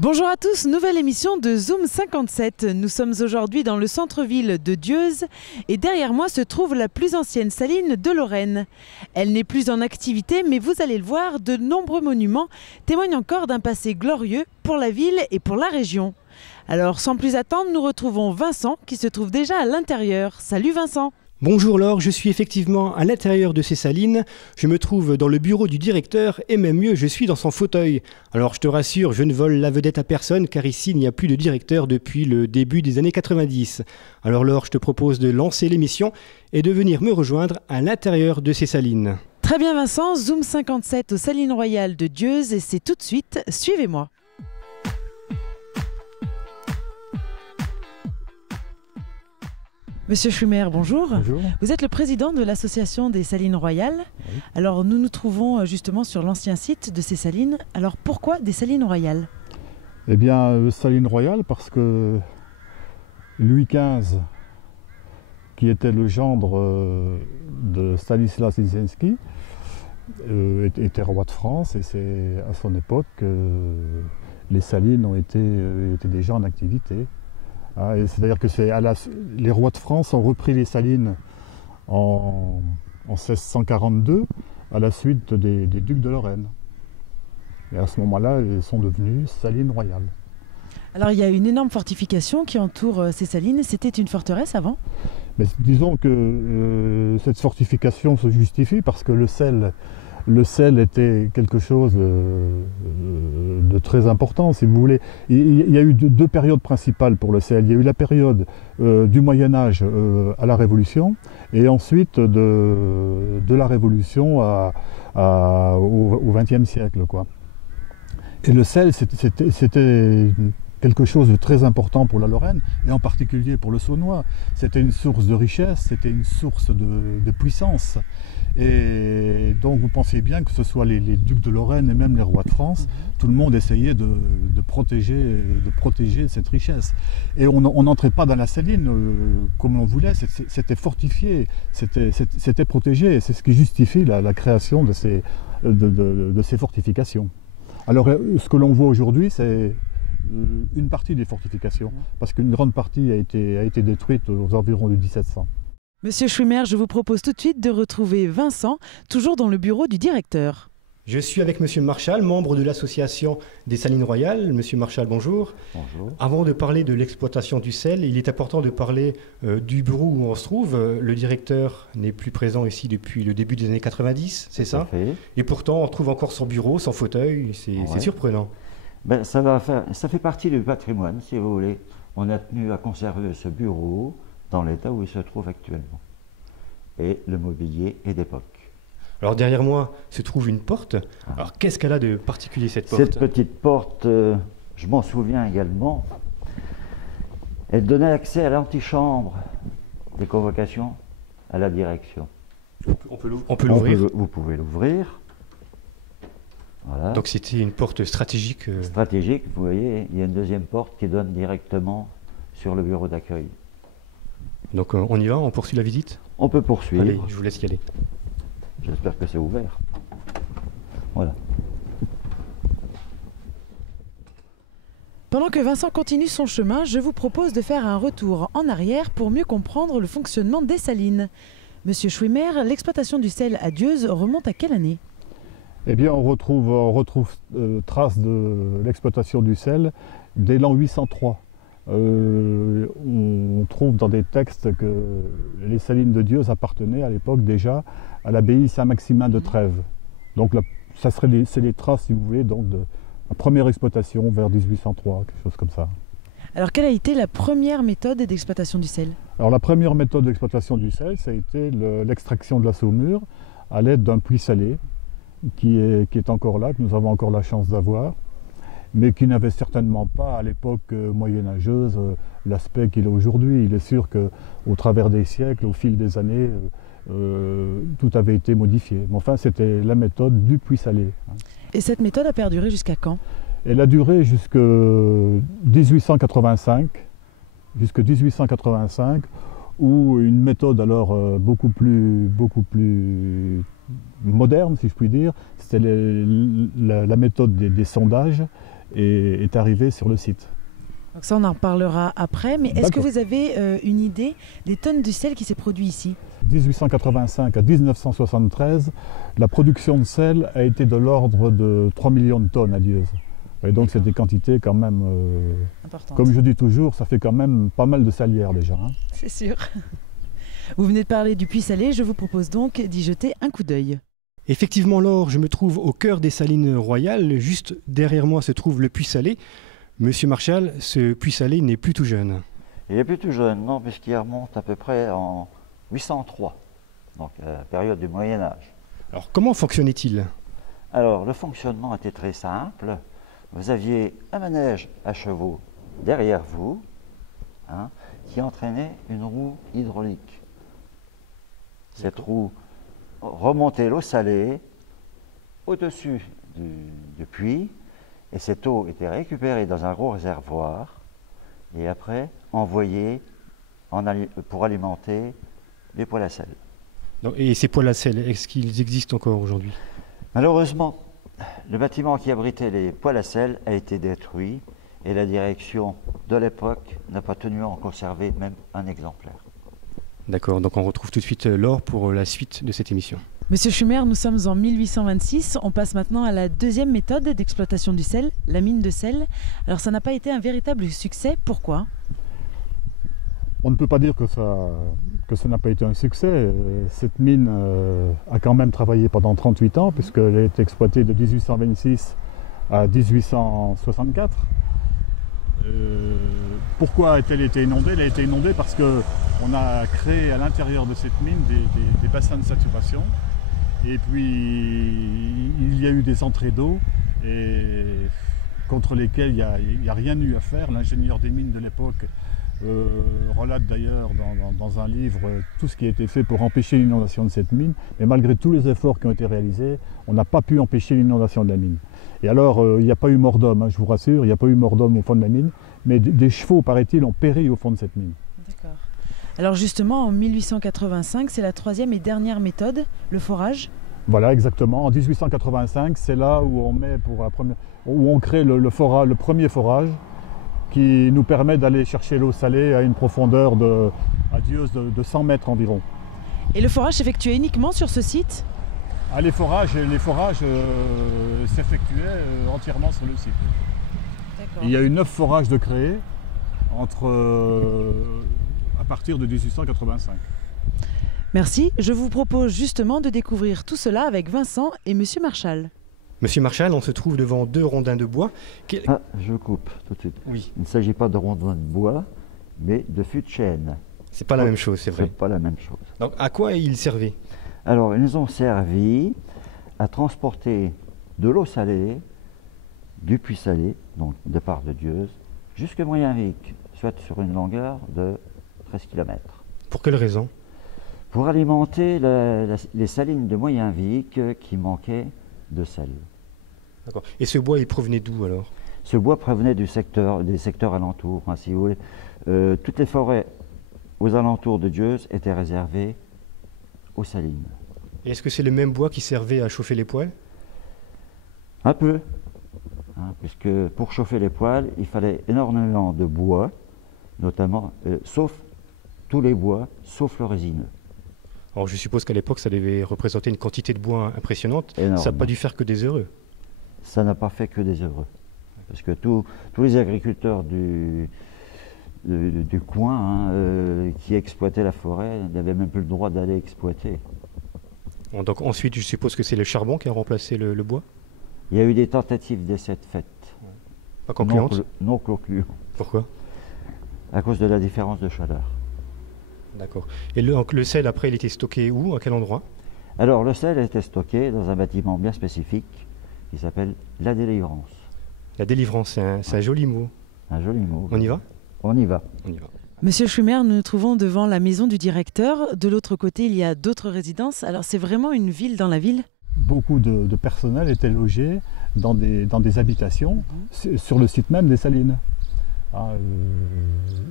Bonjour à tous, nouvelle émission de Zoom 57. Nous sommes aujourd'hui dans le centre-ville de Dieuze et derrière moi se trouve la plus ancienne saline de Lorraine. Elle n'est plus en activité mais vous allez le voir, de nombreux monuments témoignent encore d'un passé glorieux pour la ville et pour la région. Alors sans plus attendre, nous retrouvons Vincent qui se trouve déjà à l'intérieur. Salut Vincent! Bonjour Laure, je suis effectivement à l'intérieur de ces salines. Je me trouve dans le bureau du directeur et même mieux, je suis dans son fauteuil. Alors je te rassure, je ne vole la vedette à personne car ici il n'y a plus de directeur depuis le début des années 90. Alors Laure, je te propose de lancer l'émission et de venir me rejoindre à l'intérieur de ces salines. Très bien Vincent, Zoom 57 aux Salines Royales de Dieuze et c'est tout de suite, suivez-moi. Monsieur Schumer, bonjour. Bonjour. Vous êtes le président de l'association des Salines Royales. Oui. Alors nous nous trouvons justement sur l'ancien site de ces salines. Alors pourquoi des Salines Royales? Eh bien, Salines Royales parce que Louis XV, qui était le gendre de Stanislas Leszczynski, était roi de France et c'est à son époque que les salines ont été déjà en activité. C'est-à-dire que les rois de France ont repris les salines en 1642 à la suite des ducs de Lorraine. Et à ce moment-là, elles sont devenues salines royales. Alors il y a une énorme fortification qui entoure ces salines. C'était une forteresse avant? Mais disons que cette fortification se justifie parce que le sel était quelque chose de très important, si vous voulez. Il y a eu deux périodes principales pour le sel. Il y a eu la période du Moyen-Âge à la Révolution, et ensuite de la Révolution au XXe siècle, quoi. Et le sel, c'était quelque chose de très important pour la Lorraine, et en particulier pour le Saulnois. C'était une source de richesse, c'était une source de puissance. Et donc vous pensez bien que ce soit les ducs de Lorraine et même les rois de France, tout le monde essayait de protéger cette richesse. Et on n'entrait pas dans la saline comme on voulait, c'était fortifié, c'était protégé, et c'est ce qui justifie la création de ces fortifications. Alors ce que l'on voit aujourd'hui, c'est une partie des fortifications, parce qu'une grande partie a été détruite aux environs de 1700. Monsieur Schumer, je vous propose tout de suite de retrouver Vincent, toujours dans le bureau du directeur. Je suis avec Monsieur Marchal, membre de l'association des Salines Royales. Monsieur Marchal, bonjour. Bonjour. Avant de parler de l'exploitation du sel, il est important de parler du bureau où on se trouve. Le directeur n'est plus présent ici depuis le début des années 90, c'est ça? Et pourtant, on trouve encore son bureau, son fauteuil, c'est surprenant. Ben, ça fait partie du patrimoine, si vous voulez. On a tenu à conserver ce bureau dans l'état où il se trouve actuellement. Et le mobilier est d'époque. Alors derrière moi se trouve une porte. Alors qu'est-ce qu'elle a de particulier cette porte? Cette petite porte, je m'en souviens également, elle donnait accès à l'antichambre des convocations à la direction. On peut l'ouvrir? Vous pouvez l'ouvrir. Voilà. Donc c'était une porte stratégique. Stratégique, vous voyez, il y a une deuxième porte qui donne directement sur le bureau d'accueil. Donc on y va, on poursuit la visite? On peut poursuivre. Allez, je vous laisse y aller. J'espère que c'est ouvert. Voilà. Pendant que Vincent continue son chemin, je vous propose de faire un retour en arrière pour mieux comprendre le fonctionnement des salines. Monsieur Schumer, l'exploitation du sel à Dieuze remonte à quelle année? Eh bien, on retrouve trace de l'exploitation du sel dès l'an 803. On trouve dans des textes que les salines de Dieuze appartenaient à l'époque déjà à l'abbaye Saint-Maximin de Trèves. Donc c'est les traces, si vous voulez, donc de la première exploitation vers 1803, quelque chose comme ça. Alors quelle a été la première méthode d'exploitation du sel? Alors la première méthode d'exploitation du sel, ça a été l'extraction de la saumure à l'aide d'un puits salé qui est encore là, que nous avons encore la chance d'avoir, mais qui n'avait certainement pas à l'époque moyenâgeuse l'aspect qu'il a aujourd'hui. Il est sûr qu'au travers des siècles, au fil des années, tout avait été modifié. Mais enfin, c'était la méthode du puits salé. Et cette méthode a perduré jusqu'à quand? Elle a duré jusqu'à 1885, où une méthode alors beaucoup plus moderne, si je puis dire, c'était la méthode des sondages, est arrivé sur le site. Donc ça, on en reparlera après. Mais est-ce que D'accord. vous avez une idée des tonnes de sel qui s'est produit ici? 1885 à 1973, la production de sel a été de l'ordre de 3 millions de tonnes à Dieuze. Et donc c'est des quantités quand même, Importante. comme je dis toujours, ça fait quand même pas mal de salière déjà. Hein. C'est sûr. Vous venez de parler du puits salé, je vous propose donc d'y jeter un coup d'œil. Effectivement, Laure, je me trouve au cœur des salines royales. Juste derrière moi se trouve le puits salé. Monsieur Marchal, ce puits salé n'est plus tout jeune. Il est plus tout jeune, non, puisqu'il remonte à peu près en 803, donc à la période du Moyen-Âge. Alors comment fonctionnait-il? Alors, le fonctionnement était très simple. Vous aviez un manège à chevaux derrière vous, hein, qui entraînait une roue hydraulique. Cette roue remontait l'eau salée au-dessus du puits, et cette eau était récupérée dans un gros réservoir et après envoyée pour alimenter les poêles à sel. Et ces poêles à sel, est-ce qu'ils existent encore aujourd'hui? Malheureusement, le bâtiment qui abritait les poêles à sel a été détruit et la direction de l'époque n'a pas tenu à en conserver même un exemplaire. D'accord, donc on retrouve tout de suite Laure pour la suite de cette émission. Monsieur Schumer, nous sommes en 1826. On passe maintenant à la deuxième méthode d'exploitation du sel, la mine de sel. Alors ça n'a pas été un véritable succès. Pourquoi? On ne peut pas dire que ça n'a pas été un succès. Cette mine a quand même travaillé pendant 38 ans, puisqu'elle a été exploitée de 1826 à 1864. Pourquoi a-t-elle été inondée? Elle a été inondée parce qu'on a créé à l'intérieur de cette mine des bassins de saturation. Et puis il y a eu des entrées d'eau contre lesquelles il n'y a rien eu à faire. L'ingénieur des mines de l'époque relate d'ailleurs dans un livre tout ce qui a été fait pour empêcher l'inondation de cette mine. Mais malgré tous les efforts qui ont été réalisés, on n'a pas pu empêcher l'inondation de la mine. Et alors, il n'y a pas eu mort d'homme, hein, je vous rassure, il n'y a pas eu mort d'homme au fond de la mine, mais des chevaux, paraît-il, ont péri au fond de cette mine. D'accord. Alors justement, en 1885, c'est la troisième et dernière méthode, le forage. Voilà, exactement. En 1885, c'est là où on met où on crée le premier forage qui nous permet d'aller chercher l'eau salée à une profondeur à Dieuze de 100 mètres environ. Et le forage s'effectuait uniquement sur ce site? Ah, les forages s'effectuaient entièrement sur le site. D'accord. Il y a eu 9 forages de créés à partir de 1885. Merci. Je vous propose justement de découvrir tout cela avec Vincent et Monsieur Marchal. Monsieur Marchal, on se trouve devant 2 rondins de bois. Ah, je coupe tout de suite. Oui. Il ne s'agit pas de rondins de bois, mais de fûts de chêne. C'est pas la même chose, c'est vrai. C'est pas la même chose. Donc à quoi ils servaient? Alors, ils nous ont servi à transporter de l'eau salée du puits salé, donc départ de Dieuze, jusqu'à Moyenvic, soit sur une longueur de 13 km. Pour quelle raison? Pour alimenter les salines de Moyenvic qui manquaient de sel. D'accord. Et ce bois, il provenait d'où alors? Ce bois provenait des secteurs alentours, hein, si vous voulez. Toutes les forêts aux alentours de Dieuze étaient réservées aux salines. Et est-ce que c'est le même bois qui servait à chauffer les poêles? Un peu, hein, puisque pour chauffer les poêles, il fallait énormément de bois, notamment, sauf tous les bois, sauf le résineux. Alors je suppose qu'à l'époque, ça devait représenter une quantité de bois impressionnante. Énorme. Ça n'a pas dû faire que des heureux. Ça n'a pas fait que des heureux. Parce que tous les agriculteurs du coin qui exploitaient la forêt n'avaient même plus le droit d'aller exploiter. Bon, donc ensuite, je suppose que c'est le charbon qui a remplacé le bois? Il y a eu des tentatives d'essai faites. Pas concluantes? Non concluantes. Pourquoi? À cause de la différence de chaleur. D'accord. Et le sel, après, il était stocké où? À quel endroit? Alors, le sel était stocké dans un bâtiment bien spécifique qui s'appelle la Délivrance. La délivrance, c'est un joli mot. Un joli mot. On y va? On y va. On y va. Monsieur Schumer, nous nous trouvons devant la maison du directeur. De l'autre côté, il y a d'autres résidences. Alors c'est vraiment une ville dans la ville? Beaucoup de personnel était logé dans des habitations sur le site même des salines.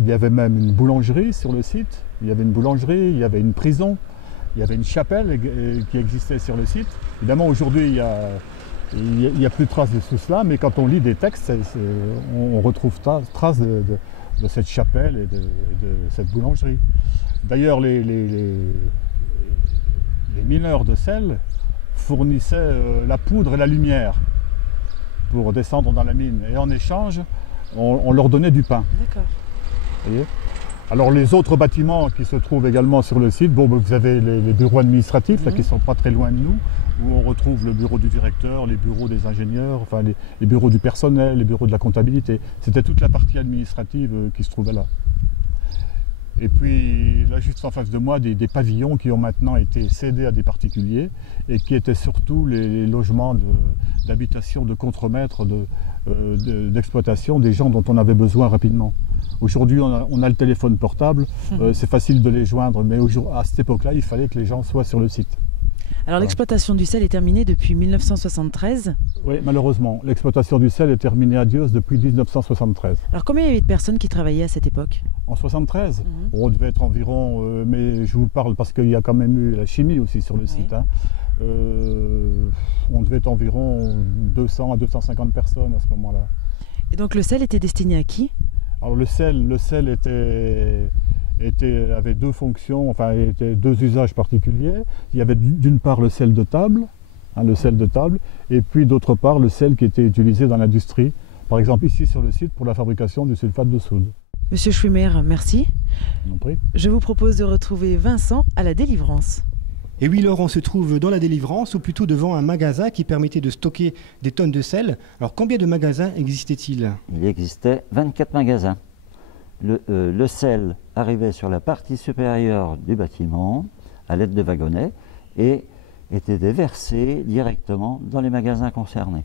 Il y avait même une boulangerie sur le site, il y avait une boulangerie, il y avait une prison, il y avait une chapelle qui existait sur le site. Évidemment, aujourd'hui, il y a Il n'y a plus de traces de tout cela, mais quand on lit des textes, on retrouve traces de cette chapelle et de cette boulangerie. D'ailleurs, les mineurs de sel fournissaient la poudre et la lumière pour descendre dans la mine. Et en échange, on leur donnait du pain. D'accord. Vous voyez ? Alors les autres bâtiments qui se trouvent également sur le site, bon, vous avez les bureaux administratifs là, qui ne sont pas très loin de nous, où on retrouve le bureau du directeur, les bureaux des ingénieurs, enfin les bureaux du personnel, les bureaux de la comptabilité. C'était toute la partie administrative qui se trouvait là. Et puis là, juste en face de moi, des pavillons qui ont maintenant été cédés à des particuliers et qui étaient surtout les logements d'habitation, de contremaîtres, d'exploitation des gens dont on avait besoin rapidement. Aujourd'hui, on a le téléphone portable, c'est facile de les joindre, mais à cette époque-là, il fallait que les gens soient sur le site. Alors l'exploitation du sel est terminée depuis 1973. Oui, malheureusement. L'exploitation du sel est terminée à Dieuze depuis 1973. Alors combien il y avait de personnes qui travaillaient à cette époque? En 73, on devait être environ, mais je vous parle parce qu'il y a quand même eu la chimie aussi sur le site. Hein. On devait être environ 200 à 250 personnes à ce moment-là. Et donc le sel était destiné à qui? Alors le sel avait deux fonctions, enfin était deux usages particuliers. Il y avait d'une part le sel de table, et puis d'autre part le sel qui était utilisé dans l'industrie, par exemple ici sur le site pour la fabrication du sulfate de soude. Monsieur Schwimmer, merci. Je vous en prie. Je vous propose de retrouver Vincent à la délivrance. Et oui, Laure, on se trouve dans la délivrance, ou plutôt devant un magasin qui permettait de stocker des tonnes de sel. Alors combien de magasins existait-il? Il existait 24 magasins. Le sel arrivait sur la partie supérieure du bâtiment à l'aide de wagonnets et était déversé directement dans les magasins concernés.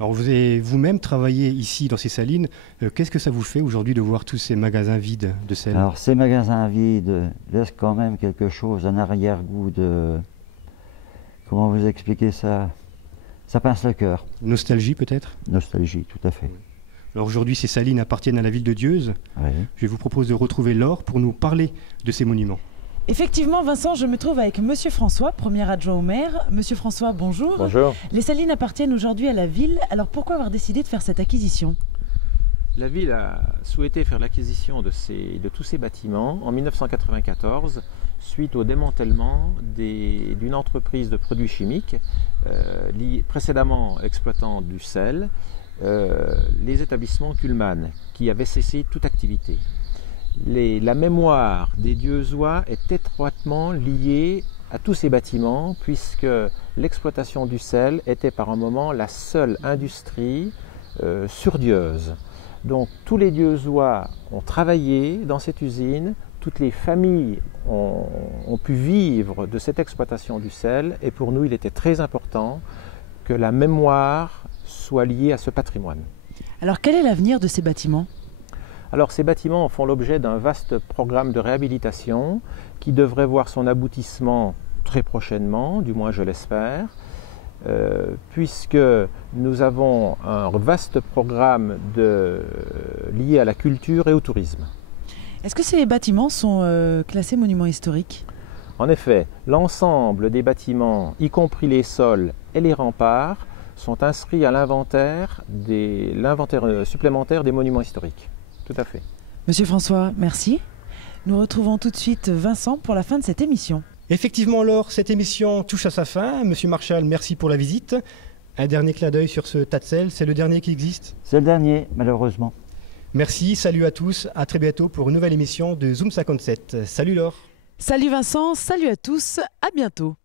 Alors vous avez vous-même travaillé ici dans ces salines. Qu'est-ce que ça vous fait aujourd'hui de voir tous ces magasins vides de sel? Alors ces magasins vides laissent quand même quelque chose, un arrière-goût de... Comment vous expliquer ça? Ça pince le cœur. Nostalgie peut-être? Nostalgie, tout à fait. Alors aujourd'hui, ces salines appartiennent à la ville de Dieuze. Oui. Je vous propose de retrouver Laure pour nous parler de ces monuments. Effectivement, Vincent, je me trouve avec Monsieur François, premier adjoint au maire. Monsieur François, bonjour. Bonjour. Les salines appartiennent aujourd'hui à la ville. Alors pourquoi avoir décidé de faire cette acquisition? La ville a souhaité faire l'acquisition de tous ces bâtiments en 1994 suite au démantèlement d'une entreprise de produits chimiques précédemment exploitant du sel, les établissements Kuhlmann, qui avaient cessé toute activité. La mémoire des Dieuzois est étroitement liée à tous ces bâtiments puisque l'exploitation du sel était par un moment la seule industrie sur Dieuze. Donc tous les Dieuzois ont travaillé dans cette usine, toutes les familles ont pu vivre de cette exploitation du sel et pour nous il était très important que la mémoire soit liée à ce patrimoine. Alors quel est l'avenir de ces bâtiments? Alors ces bâtiments font l'objet d'un vaste programme de réhabilitation qui devrait voir son aboutissement très prochainement, du moins je l'espère, puisque nous avons un vaste programme lié à la culture et au tourisme. Est-ce que ces bâtiments sont classés monuments historiques? En effet, l'ensemble des bâtiments, y compris les sols et les remparts, sont inscrits à l'inventaire supplémentaire des monuments historiques. Tout à fait. Monsieur François, merci. Nous retrouvons tout de suite Vincent pour la fin de cette émission. Effectivement, Laure, cette émission touche à sa fin. Monsieur Marchal, merci pour la visite. Un dernier clin d'œil sur ce tas de sel, c'est le dernier qui existe? C'est le dernier, malheureusement. Merci, salut à tous, à très bientôt pour une nouvelle émission de Zoom 57. Salut Laure. Salut Vincent, salut à tous, à bientôt.